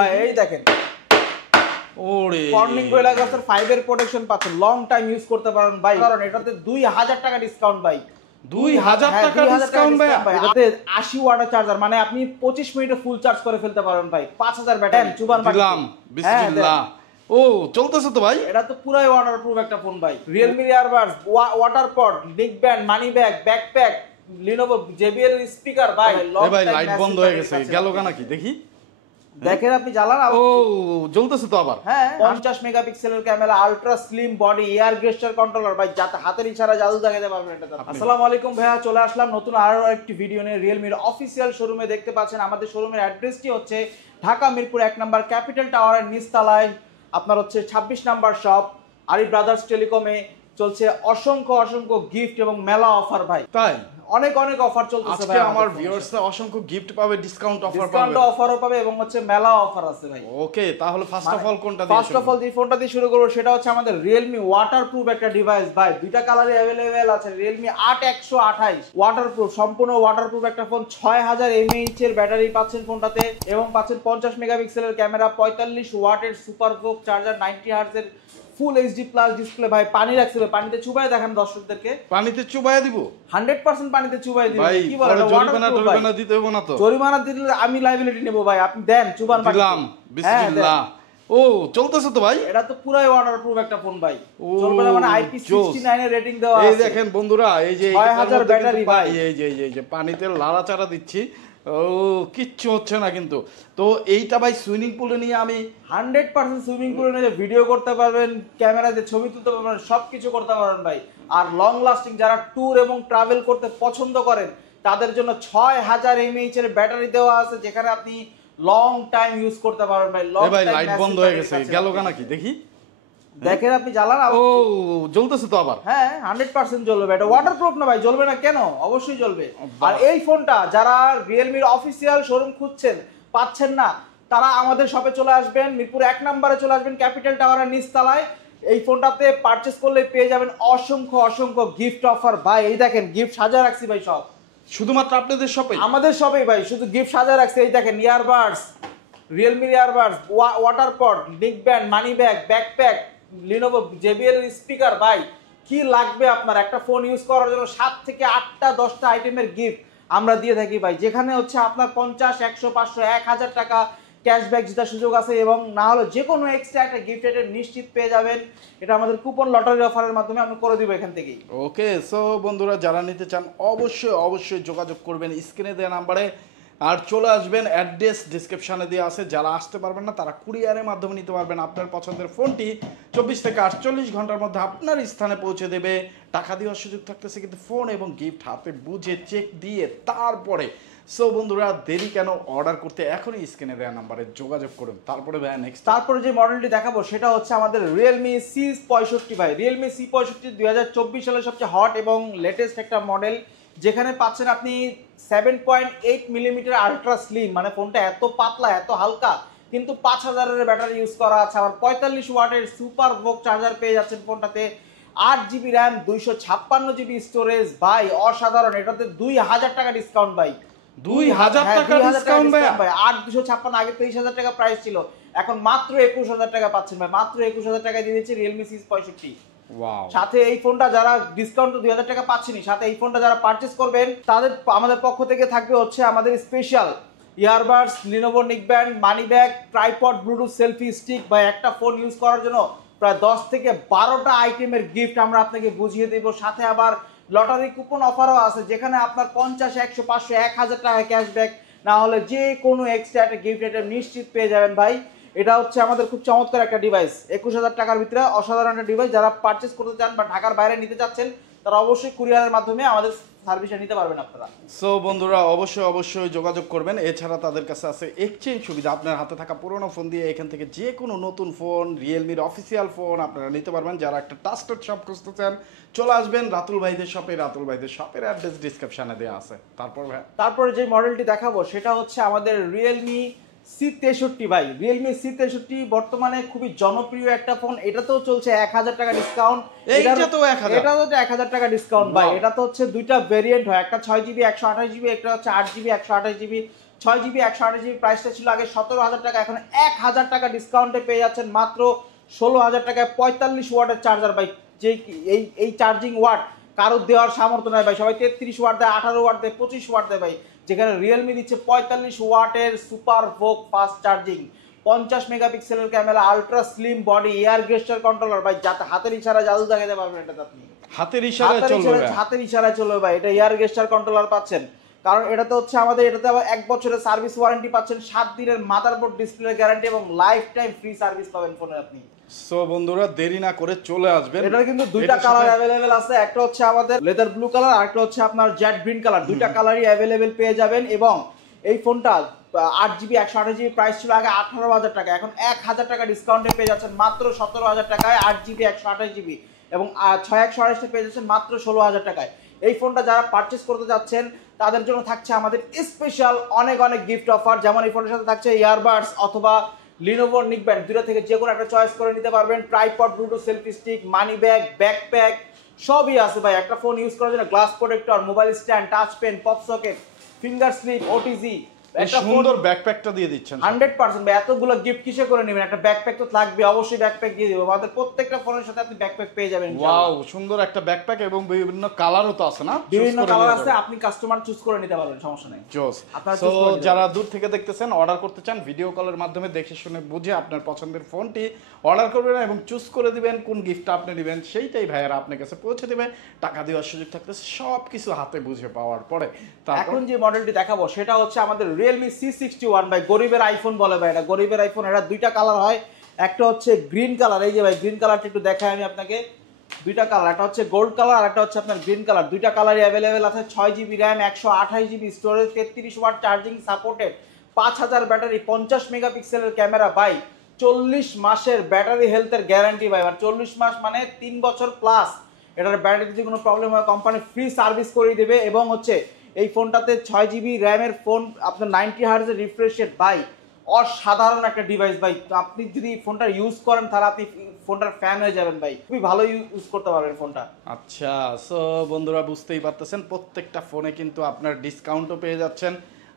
ভাই এই দেখেন ওরে কর্নিং গোরিল্লা গ্লাসের 5 এর প্রোটেকশন পাচ্ছেন, লং টাইম ইউজ করতে পারেন ভাই, কারণ এটাতে 2000 টাকা ডিসকাউন্ট ভাই। 2000 টাকা ডিসকাউন্ট ভাই এটাতে 80 ওয়াটের চার্জার, মানে আপনি 25 মিনিটে ফুল চার্জ করে ফেলতে পারবেন ভাই। 5000 ব্যাটারি চুবান দিলাম বিসমিল্লাহ। ও চলতেছে তো ভাই, এটা তো পুরাই ওয়াটারপ্রুফ একটা ফোন ভাই। Realme earbuds, water pod, neck band, money bag, backpack, Lenovo JBL speaker ভাই। ভাই লাইট বন্ধ হয়ে গেছে, গেল কেন কি দেখি, দেখেন আপনি জ্বালান। ও জ্বলতেছে তো আবার। হ্যাঁ 50 মেগাপিক্সেলের camera, ultra slim body, air গেস্টার controller ভাই, যাতে হাতের ইশারা জাদু দেখাতে পারবেন এটা। আসসালামু আলাইকুম ভাইয়া, চলে আসলাম নতুন আরো একটি ভিডিও নিয়ে। Realme-র অফিশিয়াল শোরুমে দেখতে পাচ্ছেন, আমাদের শোরুমের অ্যাড্রেসটি হচ্ছে ঢাকা মিরপুর 1 নম্বর ক্যাপিটাল টাওয়ারের নিচতলায় আপনার হচ্ছে 26 নাম্বার শপ। আরিফ ব্রাদার্স টেলিকমে চলছে অসংখ্য অসংখ্য গিফট এবং মেলা অফার ভাই। তাই অনেক অনেক অফার চলতেছে ভাই। আজকে আমার ভিউয়ার্সরা অসংখ্য গিফট পাবে, ডিসকাউন্ট অফার পাবে, ডিসকাউন্ট অফারও পাবে এবং হচ্ছে মেলা অফার আছে ভাই। ওকে, তাহলে ফার্স্ট অফ অল কোনটা দিয়ে ফার্স্ট অফ অল যে ফোনটা দিয়ে শুরু করব সেটা হচ্ছে আমাদের Realme ওয়াটারপ্রুফ একটা ডিভাইস ভাই। দুইটা কালারে अवेलेबल আছে। Realme 8128 ওয়াটারপ্রুফ, সম্পূর্ণ ওয়াটারপ্রুফ একটা ফোন। 6000 mAh এর ব্যাটারি পাচ্ছেন ফোনটাতে এবং পাচ্ছেন 50 মেগাপিক্সেলের ক্যামেরা, 45 ওয়াটের সুপার ভোক চার্জার, 90 হার্টজ এর ফুল এইচডি প্লাস ডিসপ্লে ভাই। পানি রাখছিল, পানিতে চুবায় দেখান দর্শকদেরকে। পানিতে চুবায় দিব 100% পানিতে চুবায় দিব। কি বলেন, জরিমানা দিতে হবে না তো? জরিমানা দিলে আমি লায়াবিলিটি নেব ভাই। আপনি দেন চুবান পানি। দিলাম বিসমিল্লাহ। ও চলতেছে তো ভাই, এটা তো পুরাই ওয়াটারপ্রুফ একটা ফোন ভাই। চলবে না, মানে IP69 এর রেটিং দেওয়া আছে। এই দেখেন বন্ধুরা, এই যে 6000 ব্যাটারি ভাই। এই যে পানিতে লাড়াচাড়া দিচ্ছি, ও কিচ্ছু হচ্ছে না কিন্তু। তো এইটা ভাই সুইমিং পুলে নিয়ে আমি 100% সুইমিং পুলে নিয়ে ভিডিও করতে পারবেন, ক্যামেরাতে ছবি তুলতে পারবেন, সবকিছু করতে পারবেন ভাই। আর লং লাস্টিং, যারা ট্যুর এবং ট্রাভেল করতে পছন্দ করেন তাদের জন্য 6000 mAh এর ব্যাটারি দেওয়া আছে, যেখানে আপনি লং টাইম ইউজ করতে পারবেন ভাই। ভাই লাইট বন্ধ হয়ে গেছে, গেল কেন কি দেখি, দেখেন আপনি জ্বালান। ও জ্বলতেছে তো আবার। হ্যাঁ 100% জ্বলবে। এটা ওয়াটারপ্রুফ না ভাই, জ্বলবে না কেন? অবশ্যই জ্বলবে। আর এই ফোনটা যারা Realme-র অফিশিয়াল শোরুম খুঁজছেন, পাচ্ছেন না, তারা আমাদের শপে চলে আসবেন, মিরপুর 1 নম্বরে চলে আসবেন, ক্যাপিটাল টাওয়ারের নিচতলায়। এই ফোনটাতে পারচেজ করলে পেয়ে যাবেন অসংখ্য অসংখ্য গিফট অফার ভাই। এই দেখেন গিফট সাজা রাখছি ভাই, সব শুধুমাত্র আপনাদের শপে, আমাদের আমাদের শপে ভাই, শুধু গিফট সাজা রাখছি। এই দেখেন earbuds, Realme earbuds, water pod, neck band, money bag, backpack, Lenovo JBL speaker ভাই। কি লাগবে আপনার একটা ফোন ইউজ করার জন্য? 7 থেকে 8টা 10টা আইটেমের গিফট আমরা দিয়ে থাকি ভাই, যেখানে হচ্ছে আপনার 50, 100, 500, 1000 টাকা ক্যাশব্যাক জেতার সুযোগ আছে, এবং না হলে যে কোনো এক্সট্রা একটা গিফট আইটেম নিশ্চিত পেয়ে যাবেন। এটা আমাদের কুপন লটারি অফারের মাধ্যমে আমরা করে দিব এখান থেকেই। ওকে, সো বন্ধুরা যারা নিতে চান অবশ্যই অবশ্যই যোগাযোগ করবেন স্ক্রিনে দেওয়া নাম্বারে, আর চলে আসবেন, অ্যাড্রেস ডিসক্রিপশনে দেওয়া আছে। যারা আসতে পারবেন না তারা কুরিয়ারের মাধ্যমে নিতে পারবেন। আপনার পছন্দের ফোনটি 24 থেকে 48 ঘন্টার মধ্যে আপনার স্থানে পৌঁছে দেবে। টাকা দেওয়ার সুযোগ থাকতেছে, কিন্তু ফোন এবং গিফট হাতে বুঝে চেক দিয়ে তারপরে। সো বন্ধুরা দেরি কেন, অর্ডার করতে এখনই স্ক্রিনে দেওয়া নাম্বারে যোগাযোগ করুন। তারপরে ভাই নেক্সট, তারপরে যে মডেলটি দেখাবো সেটা হচ্ছে আমাদের Realme C65 ভাই। Realme C65 2024 সালের সবচেয়ে হট এবং লেটেস্ট একটা মডেল, যেখানে পাচ্ছেন আপনি 7.8 মিলিমিটার আলট্রা স্লিম, মানে ফোনটা এত পাতলা এত হালকা, কিন্তু 5000 এর ব্যাটারি ইউজ করা আছে। আবার 45 ওয়াটের সুপার ভোক চার্জার পেয়ে যাচ্ছেন ফোনটাতে। 8GB র্যাম, 256GB স্টোরেজ ভাই, অসাধারণ। এটাতে 2000 টাকা ডিসকাউন্ট ভাই। 2000 টাকা ডিসকাউন্ট ভাই। 8256, আগে 23000 টাকা প্রাইস ছিল, এখন মাত্র 21000 টাকা পাচ্ছেন ভাই। মাত্র 21000 টাকা দিয়ে দিচ্ছি Realme C65। ওয়াও, সাথে এই ফোনটা যারা ডিসকাউন্ট তো 2000 টাকা পাচ্ছেনই, সাথে এই ফোনটা যারা পারচেজ করবেন তাদের আমাদের পক্ষ থেকে থাকবে হচ্ছে আমাদের স্পেশাল ইয়ারবাডস, Lenovo নিক band, money bag, tripod, Bluetooth selfie stick ভাই। একটা ফোন ইউজ করার জন্য প্রায় 10 থেকে 12টা আইটেমের গিফট আমরা আপনাকে বুঝিয়ে দেব। সাথে আবার লটারি কুপন অফারও আছে, যেখানে আপনার 50, 100, 500, 1000 টাকা ক্যাশব্যাক, না হলে যে কোনো এক্সট্রা একটা গিফট আইটেম নিশ্চিত পেয়ে যাবেন ভাই। এটা হচ্ছে আমাদের খুব চমৎকার একটা ডিভাইস, 21000 টাকার ভিতরে অসাধারণ একটা ডিভাইস। যারা পারচেজ করতে চান বা ঢাকার বাইরে নিতে চাচ্ছেন, তারা অবশ্যই কুরিয়ারের মাধ্যমে আমাদের সার্ভিসটা নিতে পারবেন আপনারা। সো বন্ধুরা অবশ্যই অবশ্যই যোগাযোগ করবেন। এছাড়া তাদের কাছে আছে এক্সচেঞ্জ সুবিধা। আপনার হাতে থাকা পুরোনো ফোন দিয়ে এখান থেকে যে কোনো নতুন ফোন, Realme-র অফিসিয়াল ফোন আপনারা নিতে পারবেন। যারা একটা ট্রাস্টেড শপ খুঁজতে চান, চলে আসবেন রাতুল ভাইদের শপে। রাতুল ভাইদের শপের অ্যাড্রেস ডিসক্রিপশনে দেওয়া আছে। তারপরে যে মডেলটি দেখাবো সেটা হচ্ছে আমাদের Realme C63 ভাই। Realme C63 বর্তমানে খুবই জনপ্রিয় একটা ফোন। এটাতেও চলছে 1000 টাকা ডিসকাউন্ট। এটাতেও 1000 টাকা ডিসকাউন্ট ভাই। এটা তো হচ্ছে দুইটা ভেরিয়েন্ট হয়, একটা 6GB 128GB, একটা হচ্ছে 8GB 128GB। 6GB 128GB প্রাইসটা ছিল আগে 17,000 টাকা, এখন 1,000 টাকা ডিসকাউন্টে পেয়ে যাচ্ছেন মাত্র 16,000 টাকায় 45 ওয়াটের চার্জার ভাই। যে এই চার্জিং ওয়াট কারোর দেওয়ার সামর্থ্য নাই ভাই, সবাই 33 ওয়াট দেয়, 18 ওয়াট দেয়, 25 ওয়াট দেয় ভাই, যেখানে রিয়েলমি দিচ্ছে 45 ওয়াটের সুপার ভোগ ফাস্ট চার্জিং, 50 মেগাপিক্সেলের camera, ultra slim body, air গেস্টার controller ভাই, যাতে হাতের ইশারায় জাদু দেখাতে পারবেন এটা আপনি। হাতের ইশারায় চলবে ভাই, এটা এয়ার গেস্টার কন্ট্রোলার পাচ্ছেন, কারণ এটাতে হচ্ছে আমাদের এটাতে আবার 1 বছরের সার্ভিস ওয়ারেন্টি পাচ্ছেন, 7 দিনের মাদারবোর্ড ডিসপ্লে গ্যারান্টি এবং লাইফ টাইম ফ্রি সার্ভিস পাবেন ফোনে আপনি। সো বন্ধুরা দেরি না করে চলে আসবেন। এটা কিন্তু দুইটা কালার अवेलेबल আছে, একটা হচ্ছে আমাদের লেদার ব্লু কালার আর একটা হচ্ছে আপনার জেড গ্রিন কালার, দুইটা কালারই अवेलेबल পেয়ে যাবেন। এবং এই ফোনটা 8GB 128GB প্রাইস ছিল আগে 18,000 টাকা, এখন 1,000 টাকা ডিসকাউন্টে পেয়ে যাচ্ছেন মাত্র 17,000 টাকায় 8GB 128GB, এবং 6/128 পেয়ে যাচ্ছেন মাত্র 16,000 টাকায়। এই ফোনটা যারা পারচেজ করতে যাচ্ছেন তাদের জন্য থাকছে আমাদের স্পেশাল অনেক অনেক গিফট অফার, যেমন এই ফোনের সাথে থাকছে ইয়ারবাডস অথবা লিনোভো নিকব্যান্ড, দুটো থেকে যে কোনো একটা চয়েস করে নিতে পারবেন, tripod, Bluetooth selfie stick, money bag, backpack সবই আছে ভাই। একটা ফোন ইউজ করার জন্য glass protector, mobile stand, touch pen, pop socket, finger slip, OTG, একটা সুন্দর ব্যাকপ্যাকটা দিয়ে দিচ্ছেন 100% ভাই। এতগুলো গিফট কিসে করে নেবেন, একটা ব্যাকপ্যাক তো লাগবে, অবশ্যই ব্যাকপ্যাক দিয়ে দেব। আমাদের প্রত্যেকটা ফোনের সাথে আপনি ব্যাকপ্যাক পেয়ে যাবেন ইনশাআল্লাহ। ওয়াও, সুন্দর একটা ব্যাকপ্যাক এবং বিভিন্ন কালারও তো আছে না? বিভিন্ন কালার আছে, আপনি কাস্টমার চুজ করে নিতে পারবেন, সমস্যা নাই। জোস। সো যারা দূর থেকে দেখতেছেন, অর্ডার করতে চান, ভিডিও কলের মাধ্যমে দেখে শুনে বুঝে আপনার পছন্দের ফোনটি অর্ডার করবেন এবং চুজ করে দিবেন কোন গিফটটা আপনি নেবেন, সেইটাই ভাইয়ারা আপনার কাছে পৌঁছে দেবে। টাকা দেওয়ার সুযোগ থাকতেছে সব কিছু হাতে বুঝে পাওয়ার পরে। এখন যে মডেলটি দেখাবো সেটা হচ্ছে আমাদের Realme C61 ভাই, গরিবের আইফোন বলে ভাই, এটা গরিবের আইফোন। এটা দুইটা কালার হয়, একটা হচ্ছে গ্রিন কালার, এই যে ভাই গ্রিন কালারটা একটু দেখাই আমি আপনাকে, দুইটা কালার, একটা হচ্ছে গোল্ড কালার আর একটা হচ্ছে আপনার গ্রিন কালার, দুইটা কালারই अवेलेबल আছে। 6GB RAM, 128GB storage, 33 watt charging supported, 5000 battery, 50 মেগাপিক্সেলের ক্যামেরা ভাই, 40 মাসের ব্যাটারি হেলথের গ্যারান্টি ভাই, আর 40 মাস মানে 3 বছর প্লাস। এটার ব্যাটারিতে যদি কোনো প্রবলেম হয় কোম্পানি ফ্রি সার্ভিস করে দিবে। এবং হচ্ছে এই ফোনটাতে 6GB র্যামের ফোন, আপনার 90 হার্টজের রিফ্রেশ রেট ভাই, অসাধারণ একটা ডিভাইস ভাই। আপনি যদি ফোনটা ইউজ করেন তাহলে আপনি ফোনটার ফ্যান হয়ে যাবেন ভাই, খুবই ভালো ইউজ করতে পারবেন ফোনটা। আচ্ছা, সো বন্ধুরা বুঝতেই পারতেছেন প্রত্যেকটা ফোনে কিন্তু আপনার ডিসকাউন্টও পেয়ে যাচ্ছেন,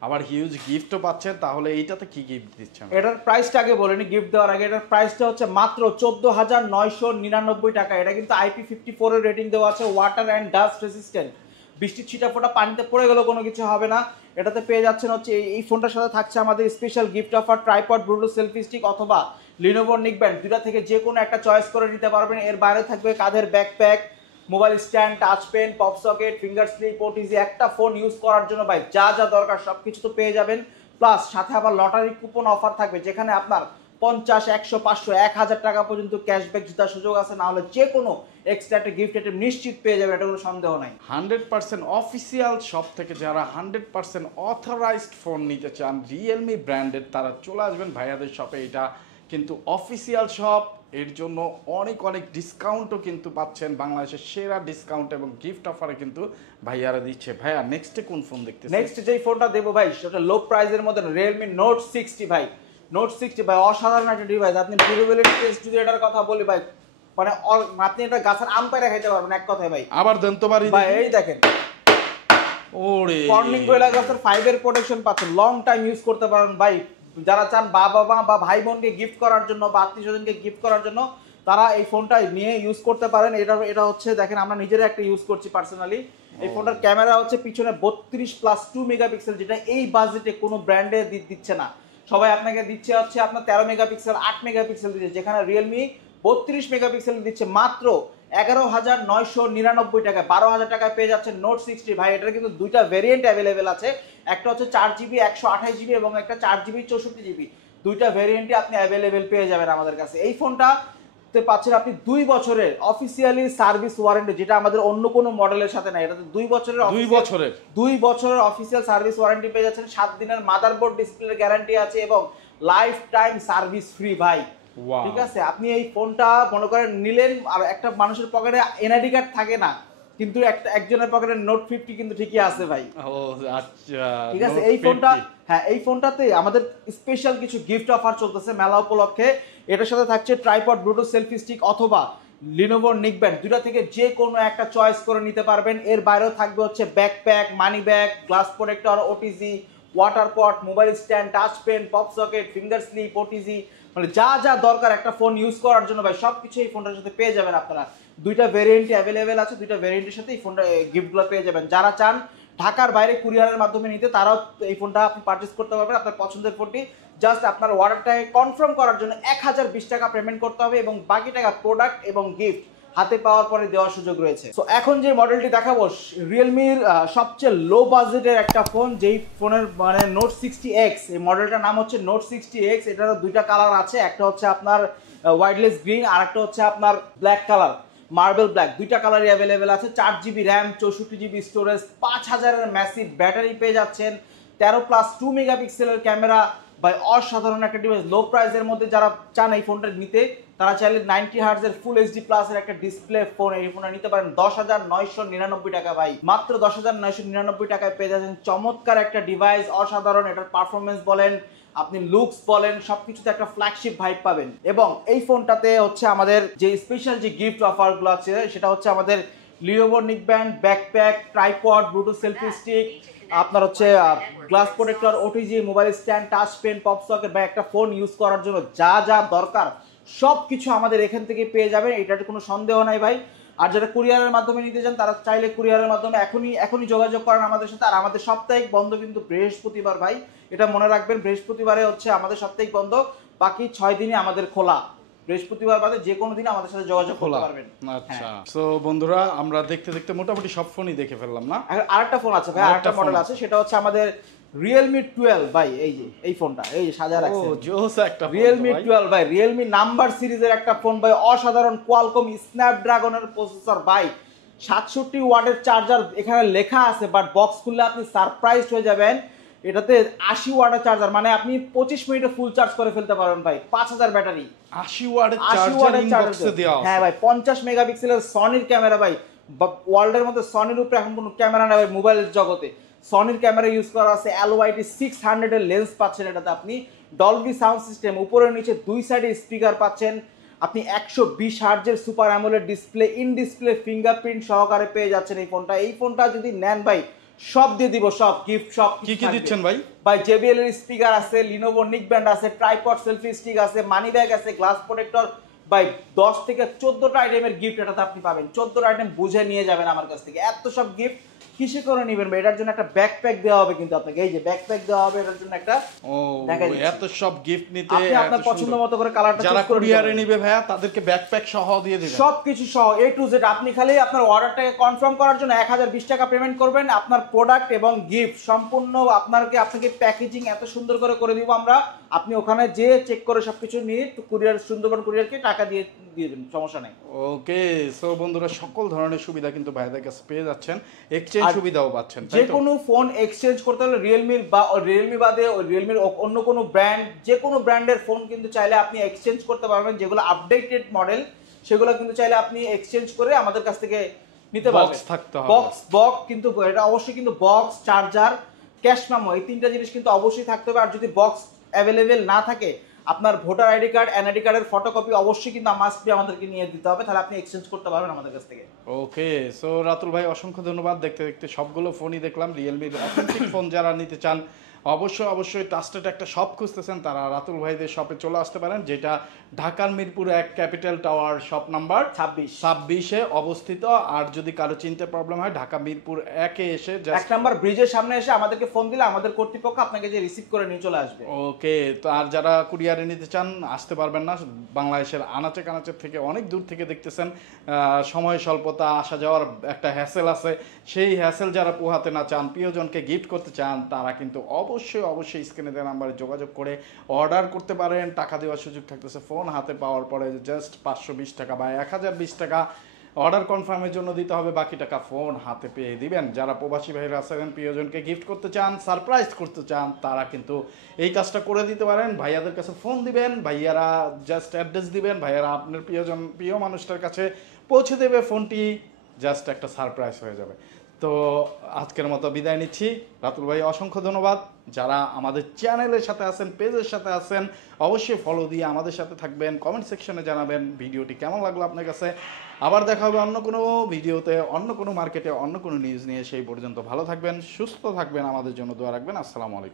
আবার হিউজ গিফটও পাচ্ছেন। তাহলে এইটাতে কি গিফট দিচ্ছেন? এটার প্রাইসটা আগে বলিনি, গিফট দেওয়ার আগে এটার প্রাইসটা হচ্ছে মাত্র 14,999 টাকা। এটা কিন্তু IP54 এর রেটিং দেওয়া আছে, ওয়াটার অ্যান্ড ডাস্ট রেসিস্ট্যান্ট, বৃষ্টির ছিটাফোঁটা পানিতে পড়ে গেলেও কোনো কিছু হবে না। এটাতে পেয়ে যাচ্ছেন হচ্ছে এই ফোনটার সাথে থাকছে আমাদের special gift offer, tripod, Bluetooth selfie stick অথবা লিনোভো নিকব্যান্ড, দুটা থেকে যে কোনো একটা চয়েস করে নিতে পারবেন। এর বাইরে থাকবে কাঁধের backpack, mobile stand, touch pen, pop socket, finger slip, OTG, একটা ফোন ইউজ করার জন্য ভাই যা যা দরকার সব কিছু তো পেয়ে যাবেন। প্লাস সাথে আবার লটারি কুপন অফার থাকবে, যেখানে আপনার 50, 100, 500, 1000 টাকা পর্যন্ত ক্যাশব্যাক জেতার সুযোগ আছে। না হলে যে কোনো এক্সট্রা একটা গিফট আইটেম নিশ্চিত পেয়ে যাবেন, এটা কোনো সন্দেহ নাই। 100% অফিসিয়াল শপ থেকে যারা 100% অথরাইজড ফোন নিতে চান রিয়েলমি ব্র্যান্ডের, তারা চলে আসবেন ভাইয়াদের শপে। এটা কিন্তু অফিসিয়াল শপ, এর জন্য অনেক অনেক ডিসকাউন্টও কিন্তু পাচ্ছেন, বাংলাদেশের সেরা ডিসকাউন্ট এবং গিফট অফারে কিন্তু ভাইয়ারা দিচ্ছে। ভাইয়া নেক্সটে কোন ফোন দেখতেছেন? নেক্সট যেই ফোনটা দেবো ভাই সেটা লো প্রাইসের মধ্যে Realme Note 60 ভাই। Note 60 ভাই অসাধারণ একটা ডিভাইস। আপনি ডিউরেবিলিটি টেস্ট যদি এটার কথা বলি ভাই, মানে আপনি এটা গাছের আম পায়রা খাইতে পারবেন এক কথায় ভাই। আবার দেন তো বাড়ি ভাই, এই দেখেন ওরে কর্নিং গোরিলা গ্লাসের 5 এর প্রোটেকশন পাচ্ছেন, লং টাইম ইউজ করতে পারেন ভাই। যারা চান বাবা মা বা ভাই বোনকে গিফট করার জন্য বা আত্মীয় স্বজনকে গিফট করার জন্য তারা এই ফোনটা নিয়ে ইউজ করতে পারেন। এটা হচ্ছে দেখেন আমরা নিজেরা একটা ইউজ করছি পার্সোনালি। এই ফোনটার ক্যামেরা হচ্ছে পিছনে 32+2 মেগাপিক্সেল, যেটা এই বাজেটে কোনো ব্র্যান্ডে দিচ্ছে না। সবাই আপনাকে দিচ্ছে হচ্ছে আপনার 13 মেগাপিক্সেল, 8 মেগাপিক্সেল দিচ্ছে, যেখানে রিয়েলমি 32 মেগাপিক্সেল দিচ্ছে মাত্র 11,999 টাকায়। 12,000 টাকায় পেয়ে যাচ্ছে Note 60 ভাই। এটার কিন্তু দুইটা ভেরিয়েন্ট অ্যাভেলেবেল আছে, একটা হচ্ছে 4GB 128GB এবং একটা 4GB 64GB। দুইটা ভেরিয়েন্টই আপনি অ্যাভেলেবেল পেয়ে যাবেন আমাদের কাছে। এই ফোনটা পাচ্ছেন আপনি 2 বছরের অফিসিয়ালি সার্ভিস ওয়ারেন্টি, যেটা আমাদের অন্য কোনো মডেলের সাথে নাই। এটাতে 2 বছরের অফিসিয়াল সার্ভিস ওয়ারেন্টি পেয়ে যাচ্ছেন, 7 দিনের মাদারবোর্ড ডিসপ্লে গ্যারান্টি আছে এবং লাইফ টাইম সার্ভিস ফ্রি ভাই। ঠিক আছে, আপনি এই ফোনটা মনে করেন নিলেন, আর একটা মানুষের পকেটে এনআইডি কার্ড থাকে না, কিন্তু একজনের পকেটে Note 50 কিন্তু ঠিকই আছে ভাই। ও আচ্ছা, ঠিক আছে। এই ফোনটাতে আমাদের স্পেশাল কিছু গিফট অফার চলতেছে মেলা উপলক্ষে। এটার সাথে থাকছে ট্রাইপড, ব্লুটুথ সেলফি স্টিক অথবা লিনোভো নিকব্যান্ড, দুটা থেকে যে কোনো একটা চয়েস করে নিতে পারবেন। এর বাইরেও থাকবে হচ্ছে backpack, money bag, glass protector, OTG, water pot, mobile stand, touch pen, pop socket, finger slip, OTG, মানে যা যা দরকার একটা ফোন ইউজ করার জন্য ভাই সব কিছু এই ফোনটার সাথে পেয়ে যাবেন আপনারা। দুইটা ভেরিয়েন্টই অ্যাভেলেবেল আছে, দুইটা ভেরিয়েন্টের সাথে এই ফোনটা গিফটগুলো পেয়ে যাবেন। যারা চান ঢাকার বাইরে কুরিয়ারের মাধ্যমে নিতে তারাও এই ফোনটা আপনি পারচেস করতে পারবেন। আপনার পছন্দের ফোনটি জাস্ট আপনার অর্ডারটাকে কনফার্ম করার জন্য 1020 টাকা পেমেন্ট করতে হবে এবং বাকি টাকা প্রোডাক্ট এবং গিফট হাতে পাওয়ার পরে দেওয়ার সুযোগ রয়েছে। তো এখন যে মডেলটি দেখাবো রিয়েলমির সবচেয়ে লো বাজেটের একটা ফোন, যেই ফোনের মানে নোট 60X, এই মডেলটার নাম হচ্ছে নোট 60X। এটারও দুইটা কালার আছে, একটা হচ্ছে আপনার ওয়াইডলেস গ্রিন আর একটা হচ্ছে আপনার ব্ল্যাক কালার, মার্বেল ব্ল্যাক। দুইটা কালারই অ্যাভেলেবেল আছে। 4GB র্যাম, 64GB স্টোরেজ, 5000-এর ম্যাসিভ ব্যাটারি পেয়ে যাচ্ছেন, 13+2 মেগাপিক্সেলের ক্যামেরা। ভাই অসাধারণ একটা ডিভাইস। লো প্রাইসের মধ্যে যারা চান এই ফোনটা নিতে তারা চাইলে 90 হার্টজের ফুল এইচডি প্লাসের একটা ডিসপ্লে ফোন এই ফোনটা নিতে পারেন 10,999 টাকা। ভাই মাত্র 10,999 টাকায় পেয়ে যাচ্ছেন চমৎকার একটা ডিভাইস। অসাধারণ এটার পারফরমেন্স বলেন, আপনি লুকস বলেন, সবকিছুতে একটা ফ্ল্যাগশিপ ভাইব পাবেন। এবং এই ফোনটাতে হচ্ছে আমাদের যে স্পেশাল যে গিফট অফারগুলো আছে সেটা হচ্ছে আমাদের Lenovo neckband, backpack, tripod, Bluetooth selfie stick, আপনার হচ্ছে glass protector, OTG, mobile stand, touch pen, pop socket. বা একটা ফোন ইউজ করার জন্য যা যা দরকার সব কিছু আমাদের এখান থেকে পেয়ে যাবেন, এটাতে কোনো সন্দেহ নাই ভাই। আর যারা কুরিয়ারের মাধ্যমে নিতে চান তারা চাইলে কুরিয়ারের মাধ্যমে এখনই যোগাযোগ করেন আমাদের সাথে। আর আমাদের সাপ্তাহিক বন্ধ কিন্তু বৃহস্পতিবার ভাই, এটা মনে রাখবেন। বৃহস্পতিবারে হচ্ছে আমাদের সাপ্তাহিক বন্ধ, বাকি 6 দিনই আমাদের খোলা। বৃহস্পতিবার বাদে যে কোনো দিন আমাদের সাথে যোগাযোগ করতে পারবেন। আচ্ছা, সো বন্ধুরা আমরা দেখতে দেখতে মোটামুটি সব ফোনই দেখে ফেললাম না? আরেকটা ফোন আছে ভাই, আরেকটা মডেল আছে, সেটা হচ্ছে আমাদের Realme 12 ভাই। এই যে এই ফোনটা এই যে সাজা রাখছে, ও জোস একটা Realme 12 ভাই। Realme নাম্বার সিরিজের একটা ফোন ভাই, অসাধারণ কোয়ালকম স্ন্যাপড্রাগনের প্রসেসর ভাই, 67 ওয়াটের চার্জার এখানে লেখা আছে, বাট বক্স খুললে আপনি সারপ্রাইজড হয়ে যাবেন। এটাতে 80 ওয়াটের চার্জার, মানে আপনি 25 মিনিটে ফুল চার্জ করে ফেলতে পারবেন ভাই। 5000 ব্যাটারি, 80 ওয়াটের চার্জার ইনবক্সে দেওয়া আছে। হ্যাঁ ভাই, 50 মেগাপিক্সেলের সনির ক্যামেরা ভাই। ওয়ার্ল্ডের মধ্যে সনির উপরে এখন কোনো ক্যামেরা নেই ভাই মোবাইলের জগতে। সনির ক্যামেরা ইউজ করা আছে, LYT 600 এর লেন্স পাচ্ছেন এটাতে আপনি, ডলবি সাউন্ড সিস্টেম, উপরে নিচে দুই সাইডে স্পিকার পাচ্ছেন আপনি, 120 হার্টজের super AMOLED display, in display fingerprint সহকারে পেয়ে যাচ্ছেন এই ফোনটা। এই ফোনটা যদি নেন ভাই সব দিয়ে দিব, সব গিফট, সব কি কি দিচ্ছেন ভাই? ভাই JBL এর স্পিকার আছে, লিনোভো নিকব্যান্ড আছে, ট্রাইপড সেলফি স্টিক আছে, মানি ব্যাগ আছে, গ্লাস প্রোটেক্টর। ভাই 10 থেকে 14টা আইটেমের গিফট এটাতে আপনি পাবেন। 14টা আইটেম বুঝে নিয়ে যাবেন আমার কাছ থেকে। এত সব গিফট কিসে করে নেবেন ভাই? এটার জন্য একটা ব্যাকপ্যাক দেওয়া হবে কিন্তু আপনাকে, এই যে ব্যাকপ্যাক দেওয়া হবে এটার জন্য একটা। ও এত সব গিফট নিতে আপনি আপনার পছন্দ মতো করে কালারটা যারা কুরিয়ারে নেবে ভাইয়া তাদেরকে ব্যাকপ্যাক সহ দিয়ে দিবেন, সবকিছু সহ A to Z। আপনি খালি আপনার অর্ডারটাকে কনফার্ম করার জন্য 1020 টাকা পেমেন্ট করবেন, আপনার প্রোডাক্ট এবং গিফট সম্পূর্ণ আপনাকে প্যাকেজিং এত সুন্দর করে দিব আমরা। আপনি ওখানে যে চেক করে সবকিছু নিয়ে কুরিয়ার, সুন্দরবন কুরিয়ারকে টাকা দিয়ে দিবেন, সমস্যা নাই। ওকে, সো বন্ধুরা সকল ধরনের সুবিধা কিন্তু ভাইদের কাছে পেয়ে যাচ্ছেন, এক্সচেঞ্জ সুবিধাও পাচ্ছেন। যে কোনো ফোন এক্সচেঞ্জ করতে হলে রিয়েলমি বাদে রিয়েলমির অন্য কোনো ব্র্যান্ড, যে কোনো ব্র্যান্ডের ফোন কিন্তু চাইলে আপনি এক্সচেঞ্জ করতে পারবেন। যেগুলো আপডেটেড মডেল সেগুলো কিন্তু চাইলে আপনি এক্সচেঞ্জ করে আমাদের কাছ থেকে নিতে পারবেন। বক্স কিন্তু এটা অবশ্যই কিন্তু বক্স, চার্জার, ক্যাশ মেমো, এই তিনটা জিনিস কিন্তু অবশ্যই থাকতে হবে। আর যদি বক্স অ্যাভেলেবেল না থাকে আপনার ভোটার আইডি কার্ড, এনআইডি কার্ডের ফটোকপি অবশ্যই কিন্তু মাস্ট বি আমাদেরকে নিয়ে দিতে হবে, তাহলে আপনি এক্সচেঞ্জ করতে পারবেন আমাদের কাছ থেকে। ওকে, সো রাতুল ভাই অসংখ্য ধন্যবাদ। দেখতে দেখতে সবগুলো ফোনই দেখলাম। রিয়েলমির অথেন্টিক ফোন যারা নিতে চান অবশ্যই ট্রাস্টেড একটা শপ খুঁজতেছেন তারা রাতুল ভাইদের শপে চলে আসতে পারেন, যেটা ঢাকার Mirpur 1 capital tower shop number 26-এ অবস্থিত। আর যদি কারো চিনতে প্রবলেম হয় ঢাকা মিরপুর 1-এ এসে 1 নাম্বার ব্রিজের সামনে এসে আমাদেরকে ফোন দিলে আমাদের কর্তৃপক্ষ আপনাকে যে রিসিভ করে নিয়ে চলে আসবে। ওকে, তো আর যারা কুরিয়ারে নিতে চান আসতে পারবেন না, বাংলাদেশের আনাচে কানাচে থেকে অনেক দূর থেকে দেখতেছেন, সময় স্বল্পতা, আসা যাওয়ার একটা হ্যাসেল আছে, সেই হ্যাসেল যারা পোহাতে না চান, প্রিয়জনকে গিফট করতে চান, তারা কিন্তু অবশ্যই স্ক্রিনে দেওয়া নাম্বারে যোগাযোগ করে অর্ডার করতে পারেন। টাকা দেওয়ার সুযোগ থাকতেছে ফোন হাতে পাওয়ার পরে জাস্ট 520 টাকা বা 1020 টাকা অর্ডার কনফার্মের জন্য দিতে হবে, বাকি টাকা ফোন হাতে পেয়ে দিবেন। যারা প্রবাসী ভাইরা আছেন, প্রিয়জনকে গিফট করতে চান, সারপ্রাইজ করতে চান, তারা কিন্তু এই কাজটা করে দিতে পারেন। ভাইয়াদের কাছে ফোন দিবেন, ভাইয়ারা জাস্ট অ্যাড্রেস দিবেন, ভাইয়ারা আপনার প্রিয় মানুষটার কাছে পৌঁছে দেবে, ফোনটি জাস্ট একটা সারপ্রাইজ হয়ে যাবে। তো আজকের মতো বিদায় নিচ্ছি। রাতুল ভাই অসংখ্য ধন্যবাদ। যারা আমাদের চ্যানেলের সাথে আছেন, পেজের সাথে আছেন, অবশ্যই ফলো দিয়ে আমাদের সাথে থাকবেন। কমেন্ট সেকশনে জানাবেন ভিডিওটি কেমন লাগলো আপনার কাছে। আবার দেখা হবে অন্য কোনো ভিডিওতে, অন্য কোনো মার্কেটে, অন্য কোনো নিউজ নিয়ে। সেই পর্যন্ত ভালো থাকবেন, সুস্থ থাকবেন, আমাদের জন্য দোয়া রাখবেন। আসসালামু আলাইকুম।